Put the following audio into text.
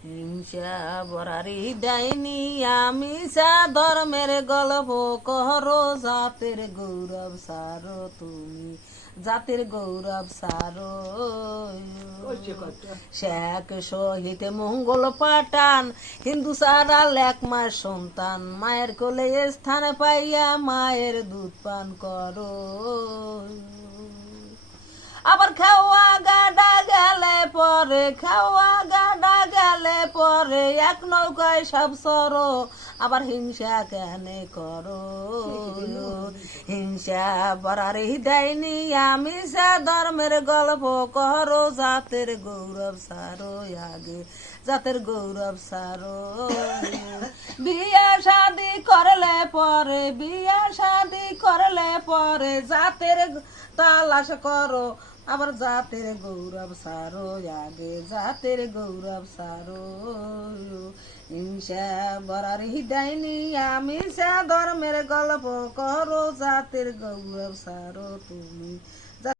হিংসা বরারি ডাইনি আমি ধর্মের গল্প করো জাতের গৌরব সারো তুমি জাতির গৌরব সারো শেখ শহীদ মঙ্গল পাঠান হিন্দু সারা লেখ মাস সন্তান মায়ের কোলে স্থান পাইয়া মায়ের দুধ পান করো আবার খাওয়া গাডা গেলে পরে খাওয়া গাডা গেলে পরে এক নৌকায় সব সরো আবার হিংসা কেন করো হিংসা বরারি দেয়নি আমি ধর্মের গল্প করো জাতের গৌরব সারো আগে জাতের গৌরব সারো বিয়া শাদি করলে পরে বিয়া শাদি করলে পরে জাতের তালাশ করো আবার জাতের গৌরব সারো আগে জাতের গৌরব সারো হিংসা বরারি দেয়নি আমি ধর্মের গল্প করো জাতের গৌরব সারো তুমি